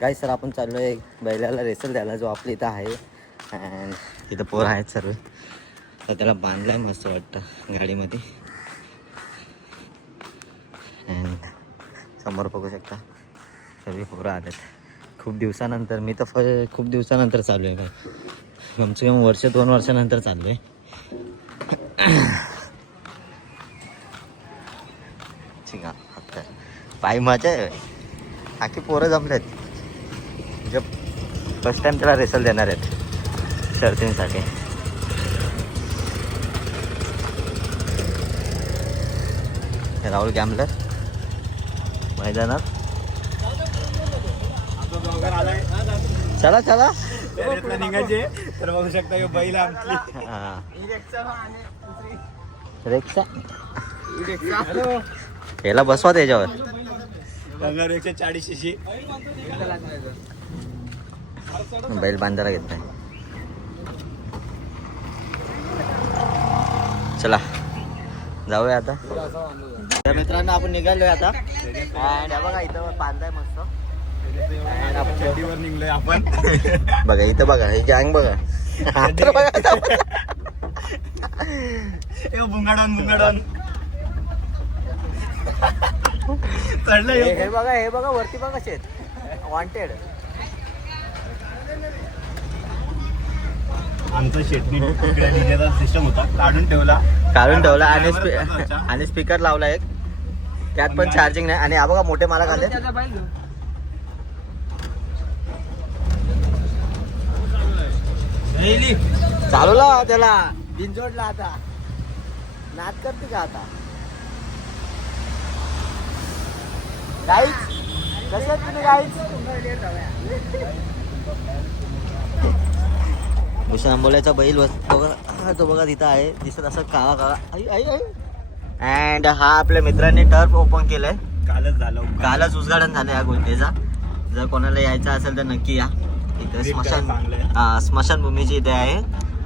गाईस sir आपण चाललो आहे बैलाला रेसल द्यायला जो आपल्या इथं आहे. अँड तिथं पोरं आहेत सर्व. तर त्याला बांधलं आहे मस्त वाटतं गाडीमध्ये. अँड समोर बघू शकता सर्व पोरं आलेत खूप दिवसानंतर. मी तर खूप दिवसानंतर चालू आहे काय, कमसे कम वर्ष 2 वर्षानंतर चाललो आहे. चिंगा आता पाय मजा आहे. आखी पोरं जमलेत जे फर्स्ट टाइम त्याला रेसल देणार आहेत शर्तींसाठी. राहुल गॅमलर मैदानात. चला चला निघायचे तर बघू शकता बैल आमची. रिक्षा याला बसवा त्याच्यावर. 140cc बैल बांधायला घेत नाही. चला जाऊया आता. तर मित्रांनो आपण निघालोय आता. आणि बघा इथं बांधाय मस्त. आपण चड्डीवर निघलोय आपण. बघा इथं बघा ही गँग बघा. बुंगाडॉन चढलंय. हे बघा वरती बघा शेत वॉन्टेड. आमचा शेटनी सिस्टम होता काढून ठेवला आणि स्पीकर लावला एक. त्यात पण चार्जिंग नाही. आणि हा बघा मोठे मालक आले. चालवला त्याला बिनजोडला. आता नाद करते का आता. गाईच कसं तुम्ही गाईच. भूषण आंबोल्याचा बैल बघा तो बघा तिथं आहे दिसत असं काळा काळा. अँड हा आपल्या मित्रांनी टर्फ ओपन केलंय. कालच उद्घाटन झालं या गोष्टीचा. जर कोणाला यायचं असेल तर नक्की या. इथं स्मशानभूमीची इथे आहे.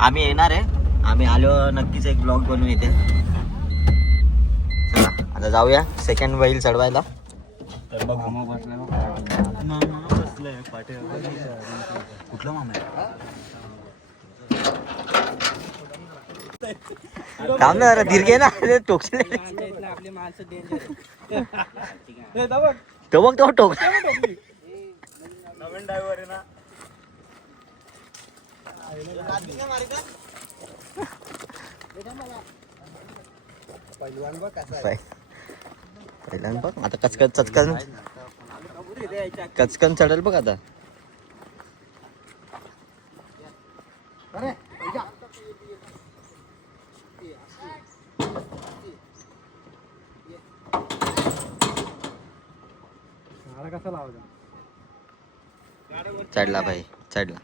आम्ही येणार आहे. आम्ही आलो नक्कीच एक ब्लॉग बनवू इथे. चला आता जाऊया सेकंड बैल चढवायला. कुठला मामा थांब ना धीर घे ना. टोकले तो बघ तो टोक. नवीन ड्रायव्हर आहे ना. पहिल्यांदा बघ आता कचकन चढेल बघ आता. चढला भाई चढला.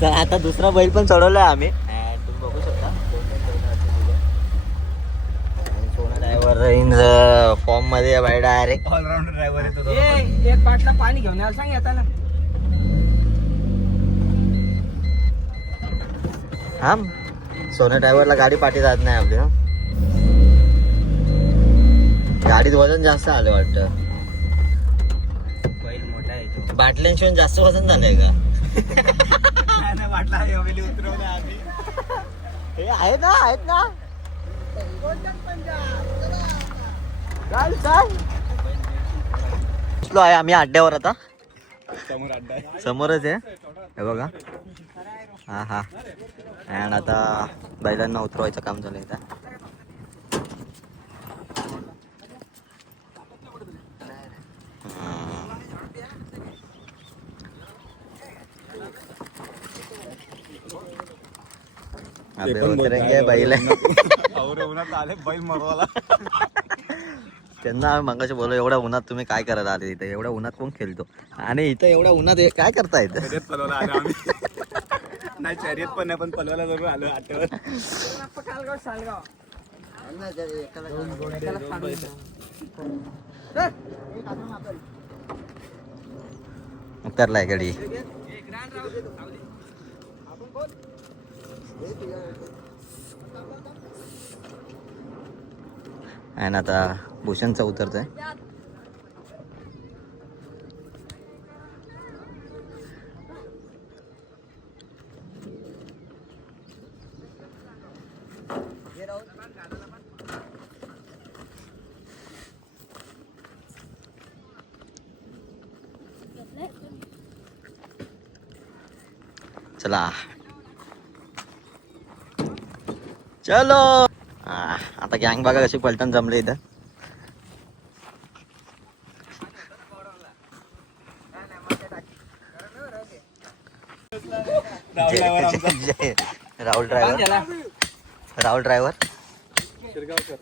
तर आता दुसरा बैल पण चढवलाय आम्ही. तुम्ही बघू शकता सोना ड्रायव्हर फॉर्म मध्ये बाय डायरेक्ट ऑलराऊंडर ड्रायव्हर येतो. एक बाटला पाणी घेऊन यायला सांग येताना. हा सोना ड्रायव्हरला गाडी पाठी जात नाही आपली. गाडीत वजन जास्त आलं वाटतं. बैल मोठा आहे. बाटल्यांशिवाय जास्त वजन झालंय का. वाटला उतरवलं आम्ही. हे आहेत ना बसलो आहे आम्ही अड्ड्यावर आता. समोर अड्डा आहे. समोरच आहे हे बघा. हा अँड आता बैलांना उतरवायचं काम चालू आहे. अबे उतरेंगे बैल. उन्हात आले बैल मरवाला. त्यांना मगाशी बोललो एवढ्या उन्हात तुम्ही काय करत आले इथे. एवढ्या उन्हात कोण खेळतो. आणि इथं एवढ्या उन्हात काय करता येतं. पलवायला आलो आम्ही. नाही शर्यत पण नाही पण पलवायला जरूर आलो आठवण. उतरलाय गाडी. आणि आता भूषणचा उतरतोय. चला चलो. आता गँग बघा कशी पलटण जमले इथं. राहुल ड्रायव्हर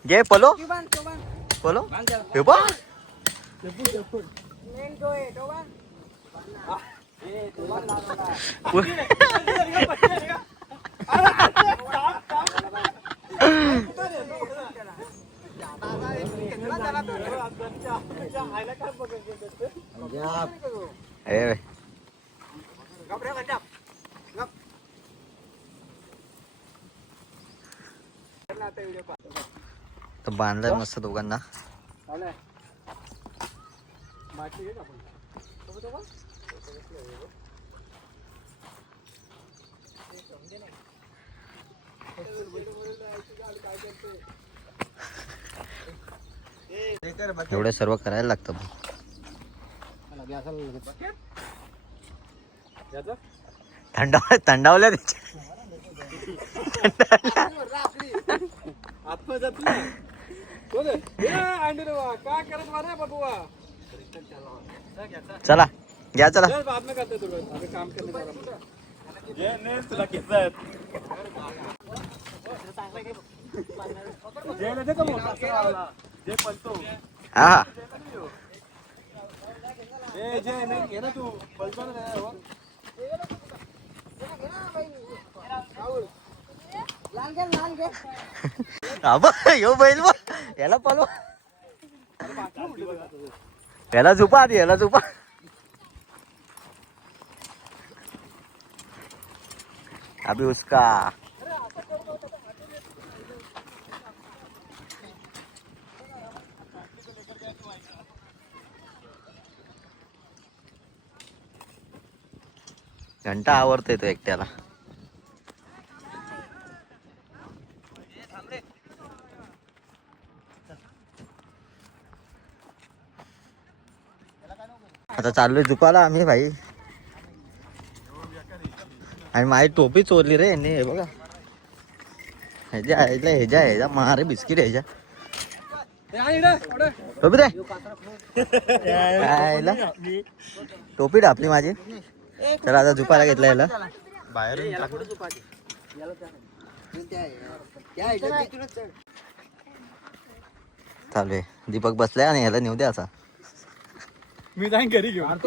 जे पलो पलो हे बा तर बांधलाय मस्त दोघांना. एवढं सर्व करायला लागतं. थंडावल्या चला घ्या चला. हा यो बैल याला पळवा, याला झुपा आधी, याला झुपा. अभी उसका घंटा आवडतोय तो एकट्याला. आता चाललोय झुपाला आम्ही भाई. आणि माझी टोपी चोरली रे यांनी. हे बघा ह्याच्या मारे बिस्किट ह्याच्या टोपी रे. टोपी टापली माझी. तर आता झुपायला घेतला याला बाहेर. चालू आहे. दीपक बसलाय आणि ह्याला नेऊ द्या असा. मी जाईन घरी घेऊन.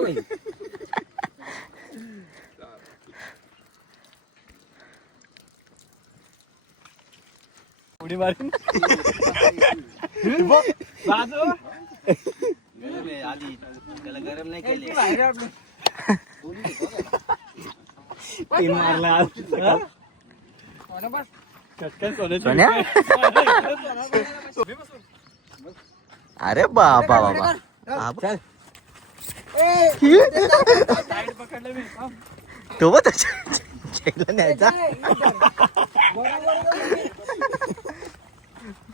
उडी मारून त्याला गरम नाही केले. सोन्या अरे बाबा बाबा तो बघ न्यायचा.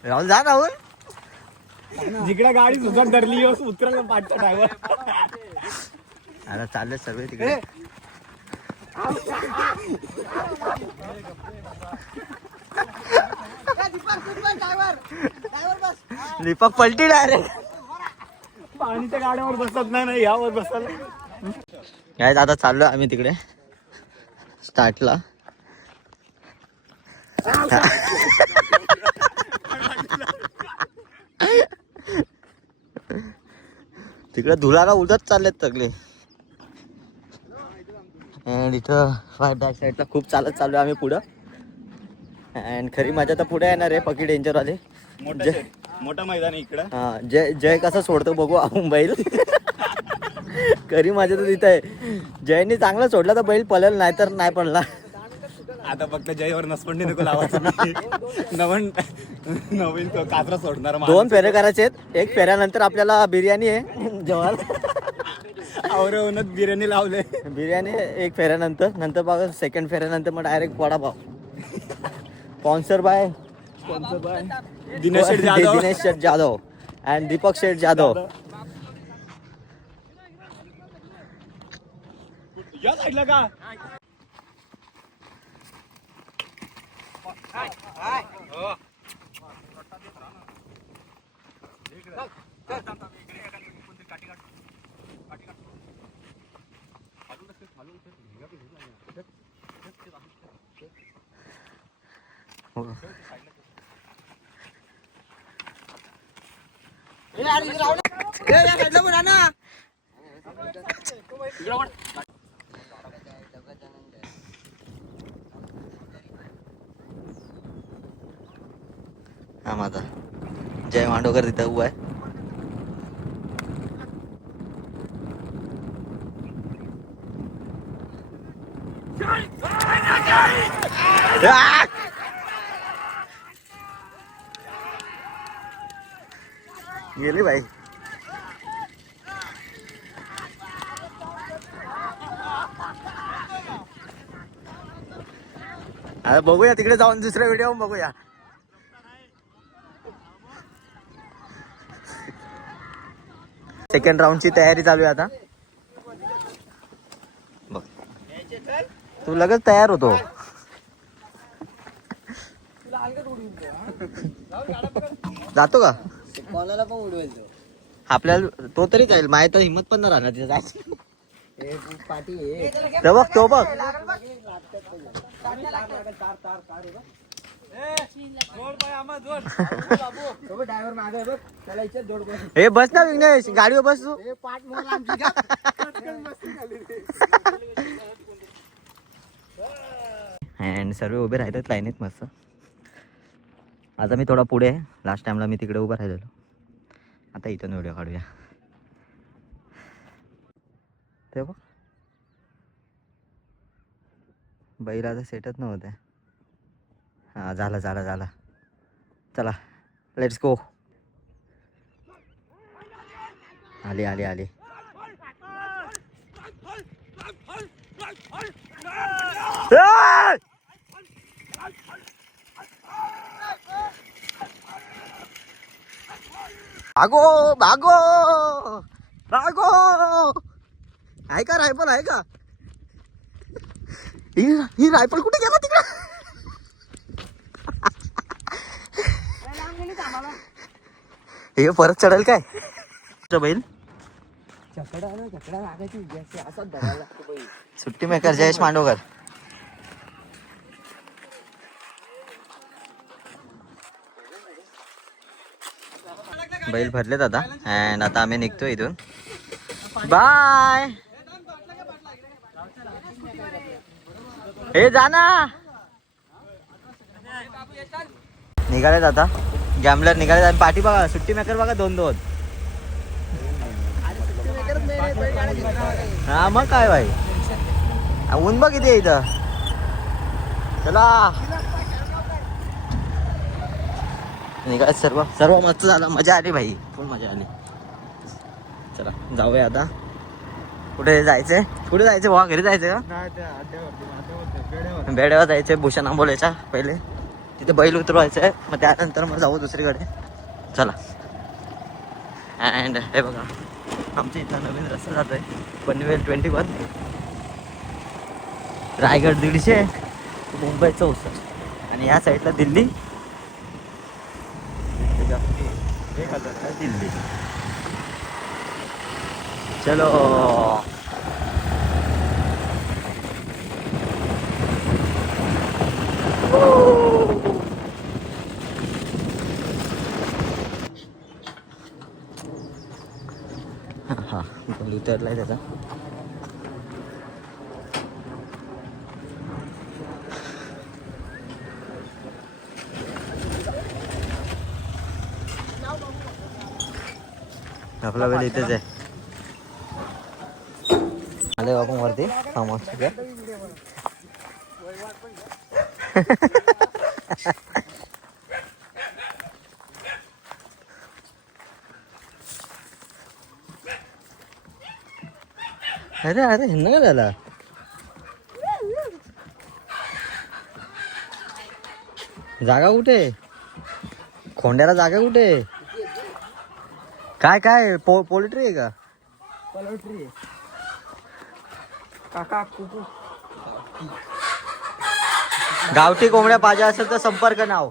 राहुल जा राहुल. जिकडे गाडी सुद्धा धरली उतरला पाठचा ड्रायव्हर. आता चालले सर्व तिकडे. दीपक पलटी डायरेक्ट. पाणीच्या गाड्यावर बसत नाही, यावर बसत. काय आता चाललो आम्ही तिकडे स्टार्टला. तिकडे धुलाला उलटच चाललेत सगळे. अँड इथं बॅक साईडला खूप चालत चाललो आम्ही पुढं. अँड खरी मजा तर पुढे येणार आहे. पकी डेंजर आले. मोठं मैदान इकडं. हा जय कसं सोडतो बघू आपण बैल. खरी मजा तर तिथं आहे. जयनी चांगला सोडला तर बैल पळेल, नाही तर नाही पडला. आता फक्त जयवर नसपंडी नको लावायचं नवीन तो काचरा सोडणार 2 फेरे करायचे आहेत. 1 फेऱ्यानंतर आपल्याला बिर्याणी आहे जेव्हा औरवनात बिर्याणी लावले. बिर्याणी 1 फेऱ्यानंतर बघा 2nd फेऱ्यानंतर मग direct vadapav. Sponsor by Dinesh Sheth Jadhav. Dinesh Sheth Jadhav and Deepak Sheth Jadhav. या साईडला का हा माझा जय मांडवकर तिथं उभा आहे. गेली भाई. आता बघूया तिकडे जाऊन दुसऱ्या व्हिडिओ बघूया. सेकंड राऊंडची तयारी चालू आहे आता. बघ तू लगेच तयार होतो. जातो का कोणाला पण उडवेल तो. आपल्याला तो तरी जाईल. माहिती हिंमत पण नाही राहणार तिथे जायची. पाठी तो बघ ड्रायव्हर मागे बघ त्याला इथे जोड बस. हे बस ना विघ्नेश गाडीवर बस तू. पाठ मोर आमची का अँड सर्व उभे राहतात लाईनीत मस्त. आता मी थोडा पुढे आहे. लास्ट टाइमला मी तिकडे उभं राहिलेलो. आता इथून व्हिडिओ काढूया. ते बघ बैल आता सेटच नव्हते. हां झाला चला लेट्स गो. आली भागो आहे का रायफल आहे का. ही रायफल कुठे गेला तिकडे. हे परत चढेल काय बैल. चकडा लागायची असाच धरायला लागतो बैल. सुट्टी मेकर जयेश मांडवकर. बैल भरलेत आता. अँड आता आम्ही निघतो इथून. बाय. हे जा ना. निघालेत आता. गॅमलर निघालेत. आणि पाठी बघा सुट्टी मेकर बघा 2-2. हा मग काय भाई. ऊन बघ किती आहे इथं. चला निघाले सर्व मस्त झालं. मजा आली भाई. खूप मजा आली. चला जाऊया आता. कुठे जायचंय. कुठे जायचं वा घरी जायचं का. बेड्यावर जायचंय भूषण आंबोलेच्या पहिले. तिथे बैल उतरवायचंय. मग त्यानंतर मग जाऊ दुसरीकडे. चला. अँड हे बघा आमच्या इथं नवीन रस्ता जातोय. पनवेल 21. रायगड 150. मुंबई 64. आणि या साईडला दिल्ली. दिल्ली. चलो हा उतरलाय त्याचा. आपला वेळ इथेच आहे. आले आपण वरती. अरे अरे ह्यांना काय झाला? जागा कुठे? खोंड्याला जागा कुठे? काय काय पोल्ट्री आहे का? पोल्ट्री काका कुकू गावठी कोंबड्या पाहिजे असेल तर संपर्क नाव.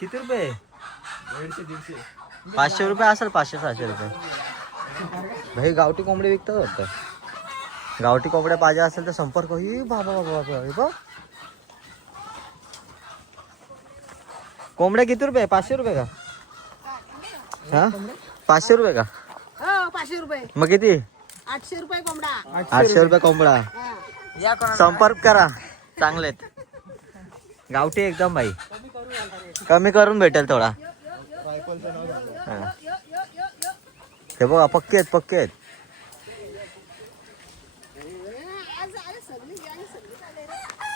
किती रुपये? 500 रुपये असेल, 500-600 रुपये. भाई गावठी कोंबडी विकतात वाटतं. गावठी कोंबड्या पाहिजे असेल तर संपर्क. ही बाबा बाबा बाबा हे बघ. कोंबड्या किती रुपये? 500 रुपये का? हा 500 रुपये का? 500 रुपये मग किती? 800 रुपये कोंबडा 800 रुपये कोंबडा. या कोणाला संपर्क करा, चांगलेत गावठी एकदम भाई. कमी करून भेटेल थोडा. हा. हे बघा पक्के आहेत, पक्के आहेत.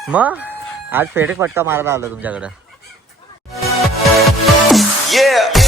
मग आज फेडे पट्टा मारायला आलो तुमच्याकडे. Yeah.